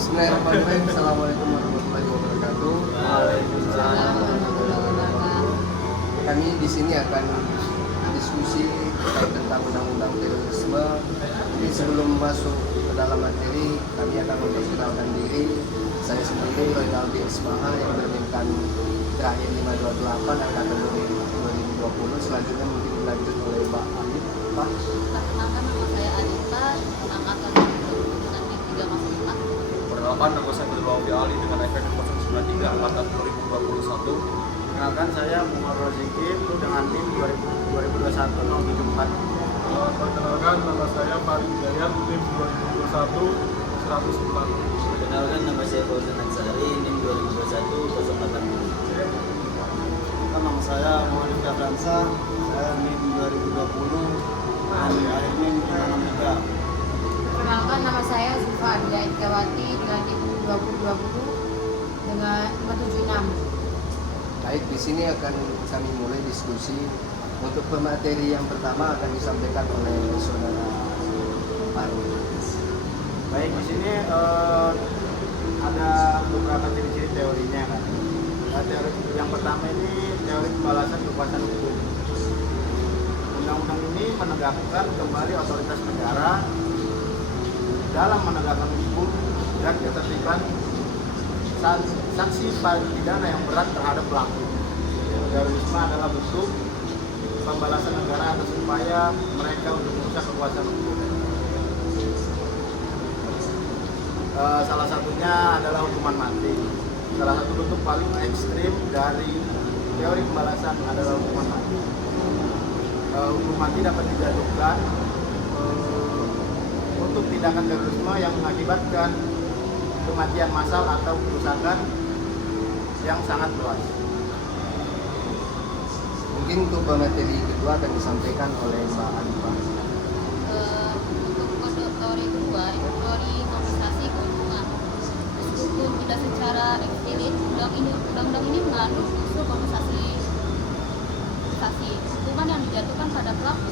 Bismillahirrahmanirrahim. Assalamualaikum warahmatullahi wabarakatuh. Waalaikumsalam warahmatullahi wabarakatuh. Kami di sini akan diskusi terkait tentang undang-undang terorisme. Jadi sebelum masuk ke dalam materi, kami akan memperkenalkan diri. Saya sendiri Royaldi Ismaha yang berminkan terakhir 528 angkatan 2020. Selanjutnya mungkin dilanjut oleh Pak Alif. Pak. Perkenalkan, nama saya Anita, angkatan 2020 dengan NIM 304. Perkenalkan, nama saya Abdul Wafi Ali dengan FNM 093 angkatan 2021. Perkenalkan, saya Muhammad Rozikin dengan NIM 2021 074. Perkenalkan, nama saya Farid Hidayat, NIM 2021 104. Perkenalkan, nama saya Fauzan Ansari, NIM 2021 080. Nama saya Muhammad Dafransa, saya NIM 2020 dan NIM 563. Perkenalkan, nama saya Zulfa Adila Itkawati dengan NIM 2020 dengan 576. Baik, di sini akan kami mulai diskusi. Untuk pemateri yang pertama akan disampaikan oleh saudara Farid. Baik, di sini ada beberapa ciri-ciri teorinya kan. Nah, teori yang pertama ini teori pembalasan kekuasaan hukum. Undang-undang ini menegakkan kembali otoritas negara dalam menegakkan hukum dan ketertiban sanksi pidana yang berat terhadap pelaku. Terorisme adalah bentuk pembalasan negara atas upaya mereka untuk merusak kekuasaan hukum. Salah satunya adalah hukuman mati. Salah satu bentuk paling ekstrim dari teori pembalasan adalah hukuman mati. Hukuman mati dapat dijatuhkan untuk tindakan terorisme yang mengakibatkan kematian massal atau kerusakan yang sangat luas. Mungkin untuk pemateri kedua akan disampaikan oleh Mbak Anifah. Untuk kode teori kedua, itu teori kompensasi keuntungan. Meskipun tidak secara eksplisit, undang-undang ini mengandung unsur kompensasi. Hukuman yang dijatuhkan pada pelaku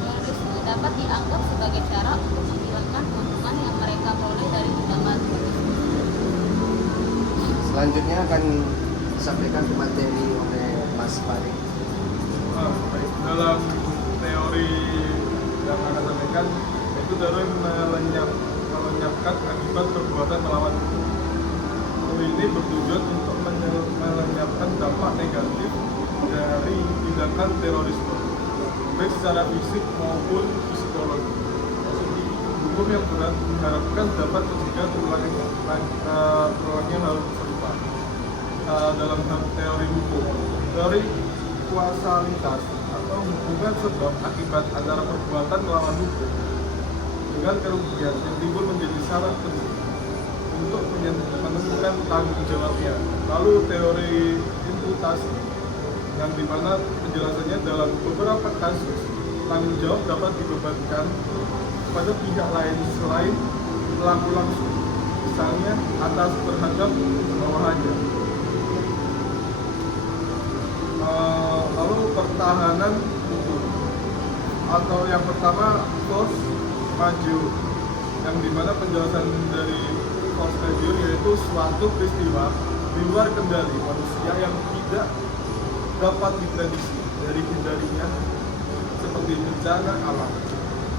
terorisme dapat dianggap sebagai cara untuk menghilangkan keuntungan yang mereka peroleh dari tindakan terorisme. Selanjutnya akan disampaikan pemateri oleh Mas Farid. Baik, dalam teori yang akan sampaikan itu teori melenyapkan akibat perbuatan melawan hukum. Teori ini bertujuan untuk melenyapkan dampak negatif dari tindakan terorisme, baik secara fisik maupun psikologi. Hukum yang berat diharapkan dapat mencegah terulangnya hal serupa. Dalam teori hukum, teori kuasalitas atau hubungan sebab akibat antara perbuatan melawan hukum dengan kerugian yang timbul menjadi syarat penting untuk menentukan tanggung jawabnya. Lalu teori imputasi yang dimana penjelasannya dalam beberapa kasus tanggung jawab dapat dibebankan pada pihak lain selain pelaku langsung, misalnya atas terhadap bawahannya. Lalu pertahanan hukum atau yang pertama force majeure, yang dimana penjelasan dari force majeure yaitu suatu peristiwa di luar kendali manusia yang tidak dapat diprediksi dari hindarinya seperti bencana alam.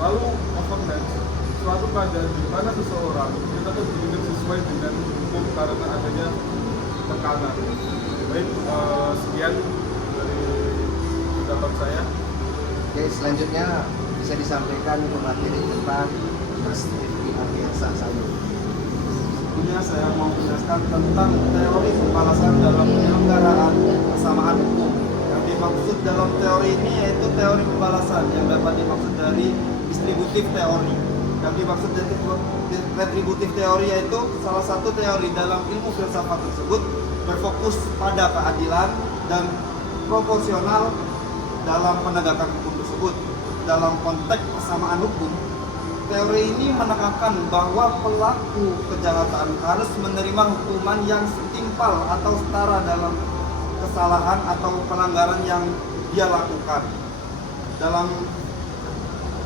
Lalu offense, suatu keadaan di mana seseorang tidak bertindak sesuai dengan hukum karena adanya tekanan. Baik, sekian dari pendapat saya. Oke, selanjutnya bisa disampaikan pemateri tentang Mas Rifki Amirsa Sayu. Sebelumnya saya mau menjelaskan tentang teori pembalasan dalam penyelenggaraan kesamaan hukum. Yang dimaksud dalam teori ini yaitu teori pembalasan yang dapat dimaksud dari distributif teori. Yang dimaksud dari retributif teori yaitu salah satu teori dalam ilmu filsafat tersebut berfokus pada keadilan dan proporsional dalam penegakan hukum tersebut. Dalam konteks kesamaan hukum, teori ini menekankan bahwa pelaku kejahatan harus menerima hukuman yang setimpal atau setara dalam kesalahan atau pelanggaran yang dia lakukan. Dalam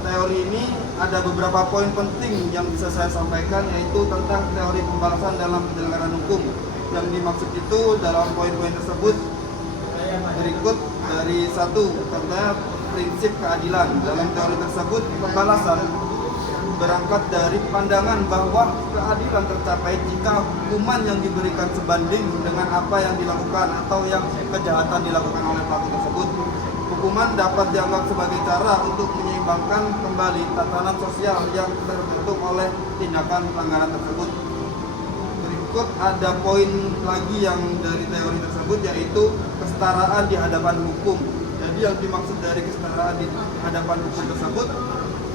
teori ini ada beberapa poin penting yang bisa saya sampaikan, yaitu tentang teori pembalasan dalam penyelenggaraan hukum. Yang dimaksud itu dalam poin-poin tersebut berikut dari satu, contohnya prinsip keadilan. Dalam teori tersebut, pembalasan berangkat dari pandangan bahwa keadilan tercapai jika hukuman yang diberikan sebanding dengan apa yang dilakukan atau yang kejahatan dilakukan oleh pelaku tersebut. Hukuman dapat dianggap sebagai cara untuk menyeimbangkan kembali tatanan sosial yang terbentuk oleh tindakan pelanggaran tersebut. Berikut ada poin lagi yang dari teori tersebut, yaitu kesetaraan di hadapan hukum. Jadi yang dimaksud dari kesetaraan di hadapan hukum tersebut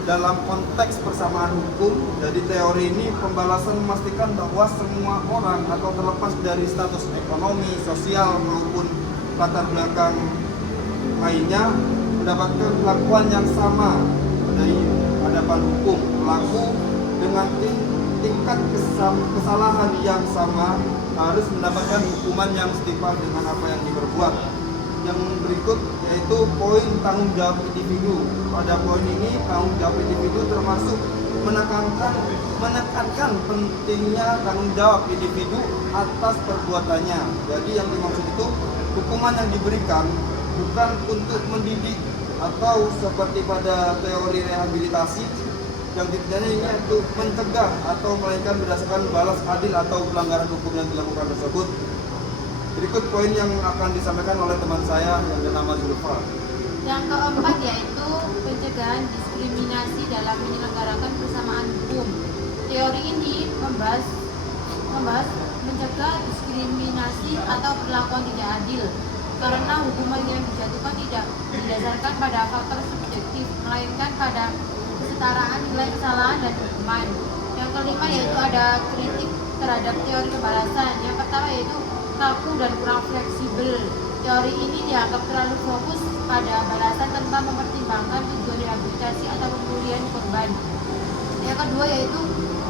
dalam konteks persamaan hukum. Jadi teori ini pembalasan memastikan bahwa semua orang atau terlepas dari status ekonomi, sosial maupun latar belakang lainnya mendapatkan perlakuan yang sama dari hadapan hukum. Pelaku dengan tingkat kesalahan yang sama harus mendapatkan hukuman yang setimpal dengan apa yang diperbuat. Yang berikut yaitu poin tanggung jawab individu. Pada poin ini tanggung jawab individu termasuk menekankan pentingnya tanggung jawab individu atas perbuatannya. Jadi yang dimaksud itu hukuman yang diberikan bukan untuk mendidik atau seperti pada teori rehabilitasi yang tujuannya ini untuk mencegah atau melainkan berdasarkan balas adil atau pelanggaran hukum yang dilakukan tersebut. Berikut poin yang akan disampaikan oleh teman saya yang bernama Zulfa. Yang keempat yaitu pencegahan diskriminasi dalam menyelenggarakan persamaan hukum. Teori ini membahas mencegah diskriminasi atau perlakuan tidak adil karena hukuman yang dijatuhkan tidak didasarkan pada faktor subjektif, melainkan pada kesetaraan nilai kesalahan dan hukuman. Yang kelima yaitu ada kritik terhadap teori pembalasan. Yang pertama yaitu kaku dan kurang fleksibel. Teori ini dianggap terlalu fokus pada balasan tanpa mempertimbangkan tujuan rehabilitasi atau pemulihan korban. Yang kedua yaitu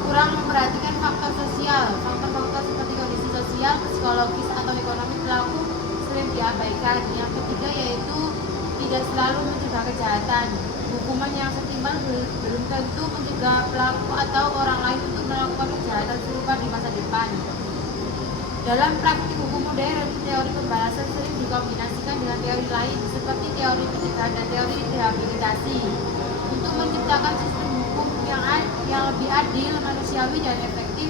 kurang memperhatikan faktor sosial. Faktor-faktor seperti kondisi sosial, psikologis atau ekonomi pelaku sering diabaikan. Yang ketiga yaitu tidak selalu mencegah kejahatan. Hukuman yang setimpal belum tentu mencegah pelaku atau orang lain untuk melakukan kejahatan serupa di masa depan. Dalam praktik hukum modern, teori pembalasan sering dikombinasikan dengan teori lain seperti teori pencegahan dan teori rehabilitasi untuk menciptakan sistem hukum yang lebih adil, manusiawi dan efektif.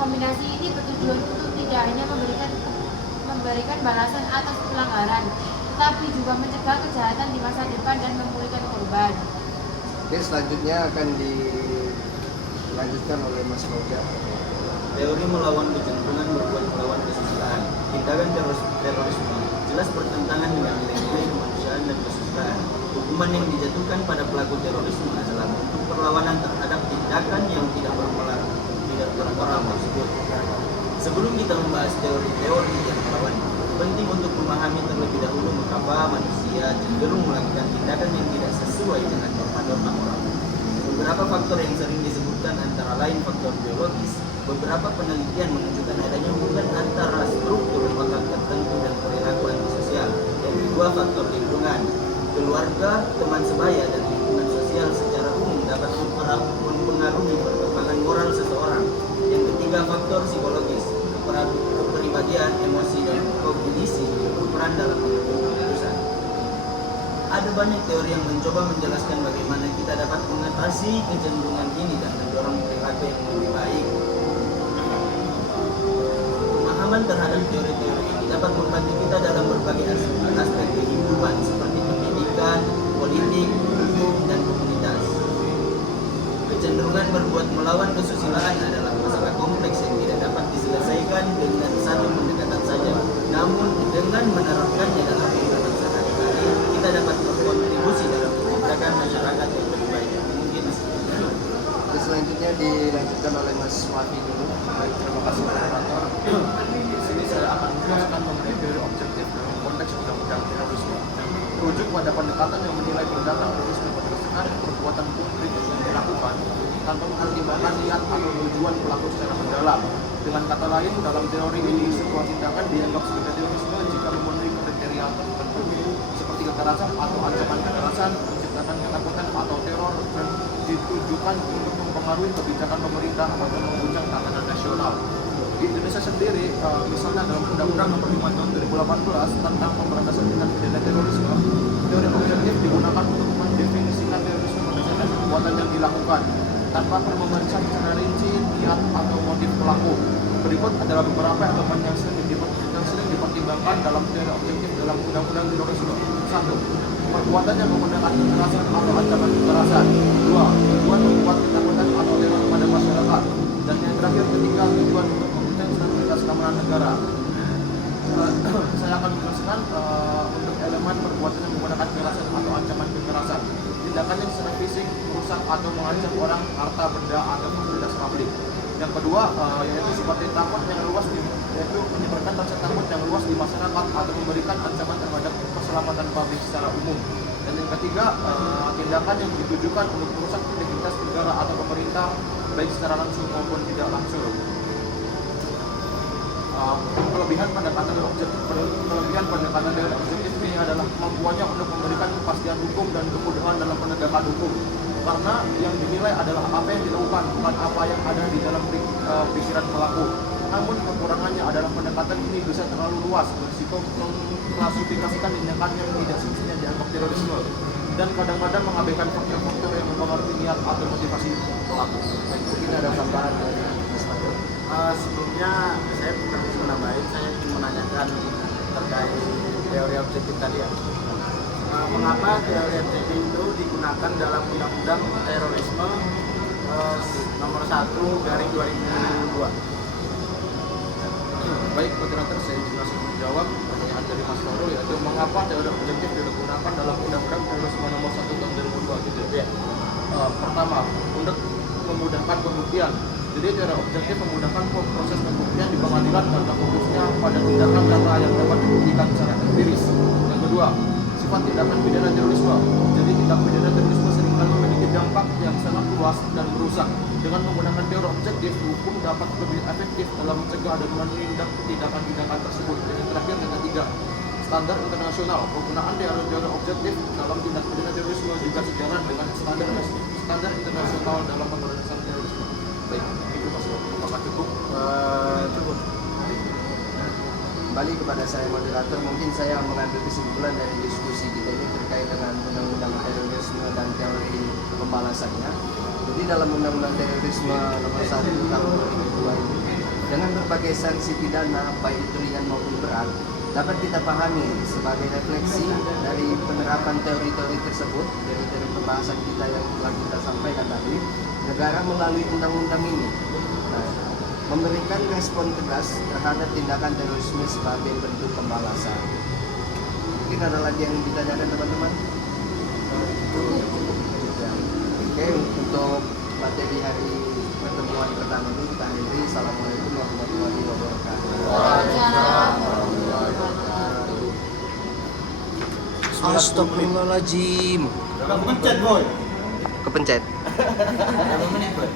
Kombinasi ini bertujuan untuk tidak hanya memberikan balasan atas pelanggaran, tetapi juga mencegah kejahatan di masa depan dan memulihkan korban. Oke, selanjutnya akan dilanjutkan oleh Mas Fauzan. Teori melawan kecenderungan berbuat melawan kesusilaan. Tindakan terorisme jelas bertentangan dengan nilai-nilai kemanusiaan dan kesusilaan. Hukuman yang dijatuhkan pada pelaku terorisme adalah bentuk perlawanan terhadap tindakan yang tidak bermoral tersebut. Sebelum kita membahas teori-teori yang melawan, penting untuk memahami terlebih dahulu mengapa manusia cenderung melakukan tindakan yang tidak sesuai dengan norma-norma moral. Beberapa faktor yang sering disebutkan antara lain faktor biologis. Beberapa penelitian menunjukkan adanya hubungan antara struktur otak tertentu dan perilaku antisosial. Yang kedua, faktor lingkungan. Keluarga, teman sebaya, dan lingkungan sosial secara umum dapat mempengaruhi perkembangan moral seseorang. Yang ketiga, faktor psikologis. Kepribadian, emosi, dan kognisi berperan dalam mengambil keputusan. Ada banyak teori yang mencoba menjelaskan bagaimana kita dapat mengatasi kecenderungan ini dan mendorong perilaku yang lebih baik. Pemahaman terhadap teori-teori ini dapat membantu kita dalam berbagai aspek kehidupan seperti pendidikan, politik, hukum, dan komunitas. Kecenderungan berbuat melawan kesusilaan adalah masalah kompleks yang tidak dapat diselesaikan dengan satu pendekatan saja. Namun dengan menerapkannya dalam kehidupan sehari-hari, kita dapat berkontribusi dalam menciptakan masyarakat yang lebih baik. Mungkin Oke, selanjutnya dilanjutkan oleh Mas Wafi dulu. Baik, terima kasih moderator. Di sini saya akan menjelaskan mengenai teori objektif dalam konteks undang-undang terorisme. Merujuk pada pendekatan yang menilai tindakan terorisme berdasarkan perbuatan konkret yang dilakukan tanpa mempertimbangkan niat atau tujuan pelaku secara mendalam. Dengan kata lain, dalam teori ini sebuah tindakan dianggap sebagai terorisme jika memenuhi kriteria tertentu seperti kekerasan atau ancaman kekerasan, tindakan ketakutan atau teror dan ditujukan untuk mempengaruhi kebijakan pemerintah atau menguncang tatanan nasional. Di Indonesia sendiri, misalnya dalam Undang-Undang Nomor 5 Tahun 2018 tentang pemberantasan tindak pidana terorisme, teori objektif digunakan untuk mendefinisikan terorisme berdasarkan perbuatan yang dilakukan tanpa perlu memeriksa secara rinci niat atau motif pelaku. Berikut adalah beberapa elemen yang sering dipertimbangkan dalam teori objektif dalam Undang-Undang Terorisme. 1. Perbuatan yang menggunakan kekerasan atau ancaman kekerasan. 2. Tujuan membuat ketakutan atau teror pada masyarakat. Dan yang terakhir ketiga, tujuan untuk menguncang stabilitas keamanan negara. Saya akan menjelaskan untuk elemen perbuatan yang menggunakan kekerasan atau ancaman kekerasan. Tindakan yang secara fisik merusak atau mengancam orang, harta, benda, atau fasilitas publik. Yang kedua, yaitu seperti takut yang luas, yaitu menyebabkan rasa takut yang luas di masyarakat atau memberikan ancaman terhadap keselamatan publik secara umum. Dan yang ketiga, tindakan yang ditujukan untuk merusak integritas negara atau pemerintah, baik secara langsung maupun tidak langsung. Kelebihan pendekatan dari objektif ini adalah kemampuannya untuk memberikan kepastian hukum dan kemudahan dalam penegakan hukum. Karena yang dinilai adalah apa yang dilakukan, bukan apa yang ada di dalam pikiran pelaku. Namun kekurangannya adalah pendekatan ini bisa terlalu luas, berisiko mengklasifikasikan tindakan yang tidak semestinya dianggap terorisme, dan kadang-kadang mengabaikan faktor-faktor yang mempengaruhi niat atau motivasi pelaku. Mungkin ada tambahan dari Mas Fadil. Sebelumnya saya bukan menambahin, saya ingin menanyakan terkait teori objektif tadi ya. Mengapa teori objektif itu digunakan dalam Undang-Undang Terorisme nomor 1/2002? Baik, moderator, saya langsung menjawab pertanyaan dari Mas Farul, yaitu mengapa teori objektif digunakan dalam Undang-Undang Terorisme nomor 1 tahun 2002 gitu ya. Pertama, untuk memudahkan pembuktian. Jadi teori objektif memudahkan proses pembuktian di pengadilan karena fokusnya pada tindakan nyata yang dapat dibuktikan secara empiris. Yang kedua, sifat tindakan pidana terorisme. Jadi tindak pidana terorisme seringkali memiliki dampak yang sangat luas dan merusak. Dengan menggunakan teori objektif, hukum dapat lebih efektif dalam mencegah dan menindak tindakan-tindakan tersebut. Dan yang terakhir, yang ketiga, standar internasional. Penggunaan teori objektif dalam tindak pidana terorisme juga sejalan dengan standar internasional dalam pemberantasan terorisme. Baik, itu Mas. Apakah cukup? Cukup. Kembali kepada saya moderator, mungkin saya mengambil kesimpulan dari diskusi kita ini terkait dengan undang-undang terorisme dan teori pembalasannya. Jadi dalam undang-undang terorisme nomor 1 tahun 2002 ini, dengan berbagai sanksi pidana baik itu ringan maupun berat, dapat kita pahami sebagai refleksi dari penerapan teori-teori tersebut dari teori pembahasan kita yang telah kita sampaikan tadi. Negara melalui undang-undang ini memberikan respon tegas terhadap tindakan terorisme sebagai bentuk pembalasan. Mungkin ada lagi yang ditanyakan teman-teman? Ya. Oke, untuk materi hari pertemuan pertama ini kita akhiri. Assalamualaikum warahmatullahi wabarakatuh. Astagfirullahaladzim. Kepencet boy. Kepencet. Berapa menit boy?